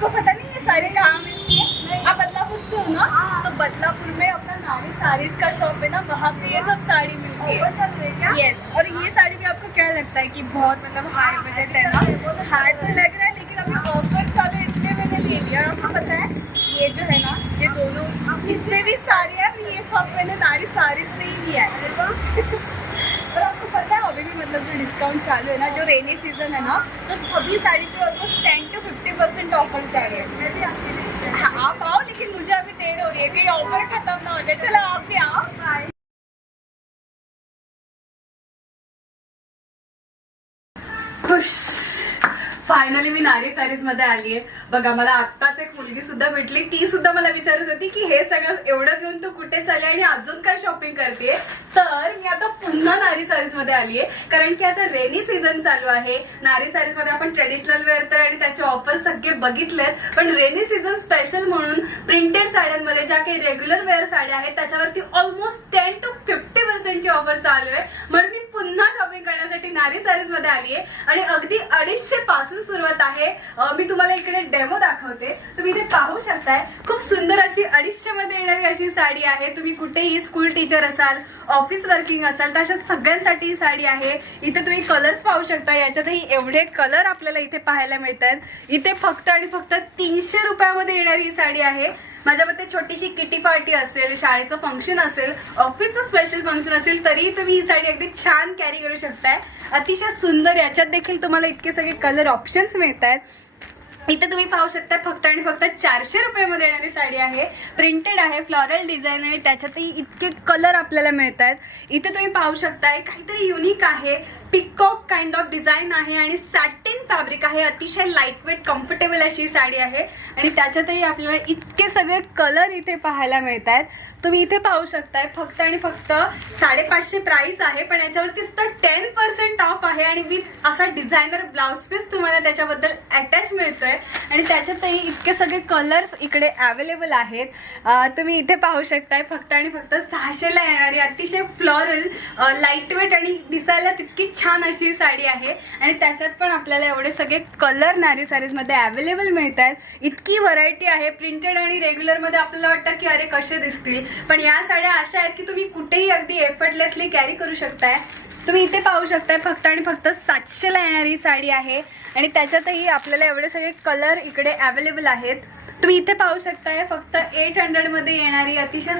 आपको पता नहीं ये साड़ी कहाँ मिलती है? आप बदलापुर से हो ना? तो बदलापुर में अपना नारी साड़ीज का शॉप है ना, वहाँ पे ये सब साड़ी मिलती है। यस, और ये साड़ी भी आपको क्या लगता है कि बहुत मतलब हाई बजट है ना? हाई तो लग रहा है, लेकिन अभी ऑफर चालू है इसलिए मैंने ले लिया। और आपको पता है ये जो है ना, ये दोनों इसमें भी साड़ी है, ये सब मैंने नारी साड़ी से ही लिया है। और आपको पता है अभी भी मतलब जो डिस्काउंट चालू है ना, जो रेनी सीजन है ना, तो सभी साड़ी पे ऑलमोस्ट 10 to 50% ऑफर चालू है। हाँ, आप आओ, लेकिन मुझे अभी देर हो रही है, कहीं ऑफर खत्म ना हो जाए। चलो आप भी आओ। खुश, फायनली मी नारी सारीज मध्ये आली आहे बघा. मला आत्ताच एक मुलगी सुद्धा भेटली, ती सुद्धा मला विचारत होती की हे सगळं एवढं घेऊन तू कुठे चालली आणि अजून काय शॉपिंग करते. तर मी आता पुन्हा नारी सारीज मध्ये आली आहे, कारण की आता रेनी सीझन चालू आहे. नारी सारीज मध्ये आपण ट्रेडिशनल वेअर तर आणि त्याचे ऑफर सगळे बघितलेत, पण रेनी सीझन स्पेशल म्हणून प्रिंटेड साड्यांमध्ये ज्या काही रेग्युलर वेअर साड्या आहेत त्याच्यावरती ऑलमोस्ट 10 to 50% ची ऑफर चालू आहे. म्हणून मी पुन्हा शॉपिंग करण्यासाठी नारी सारीज मध्ये आली आहे आणि अगदी 250 पासून सुरुवात आहे. मी तुम्हाला इकडे डेमो दाखवते. तुम्ही इथे पाहू शकताय, खूप सुंदर अशी 250 मध्ये येणारी अशी साडी आहे. तुम्ही कुठेही स्कूल टीचर असाल, ऑफिस वर्किंग असाल, तर अशा सगळ्यांसाठी ही साडी आहे. इथे तुम्ही कलर्स पाहू शकता, याच्यातही एवढे कलर आपल्याला इथे पाहायला मिळतात. इथे फक्त आणि फक्त 300 रुपयामध्ये येणारी ही साडी आहे. माझ्या मते छोटीशी किटी पार्टी असेल, शाळेचं फंक्शन असेल, ऑफिसचं स्पेशल फंक्शन असेल, तरी तुम्ही ही साडी अगदी छान कॅरी करू शकताय. अतिशय सुंदर, याच्यात देखील तुम्हाला इतके सगळे कलर ऑप्शन्स मिळतात. इथे तुम्ही पाहू शकता फक्त आणि फक्त 400 रुपयामध्ये येणारी साडी आहे. प्रिंटेड आहे, फ्लोरल डिझाईन, आणि त्याच्यातही इतके कलर आपल्याला मिळतात. इथे तुम्ही पाहू शकताय काहीतरी युनिक आहे, पिकॉक काइंड ऑफ डिझाईन आहे आणि सॅटिन फॅब्रिक आहे. अतिशय लाईट वेट कम्फर्टेबल अशी साडी आहे आणि त्याच्यातही आपल्याला इतके सगळे कलर इथे पाहायला मिळतात. तुम्ही इथे पाहू शकताय फक्त आणि फक्त 550 प्राइस आहे, पण याच्यावरती 10% ऑफ आहे आणि विथ असा डिझायनर ब्लाउज पीस तुम्हाला त्याच्याबद्दल अटॅच मिळतोय आणि त्याच्यातही इतके सगळे कलर्स इकडे अवेलेबल आहेत. तुम्ही इथे पाहू शकताय फक्त आणि फक्त 600 ला येणारी अतिशय फ्लोरल, लाईट वेट आणि दिसायला तितकी छान अशी साडी आहे आणि त्याच्यात पण आपल्याला एवढे सगळे कलर नारी सारीज मध्ये अवेलेबल मिळतात. इतकी व्हरायटी आहे. प्रिंटेड आणि रेग्युलर मध्ये आपल्याला वाटतं की अरे कसे दिसतील, पण या साड्या अशा आहेत की तुम्ही कुठेही अगदी एफर्टलेसली कॅरी करू शकताय. तुम्ही इथे पाहू शकताय फक्त आणि फक्त 700 ला येणारी साडी आहे आणि त्याच्यातही आपल्याला एवढे सगळे कलर इकडे अवेलेबल आहेत. तुम्ही इथे पाहू शकताय फक्त 800 मध्ये येणारी अतिशय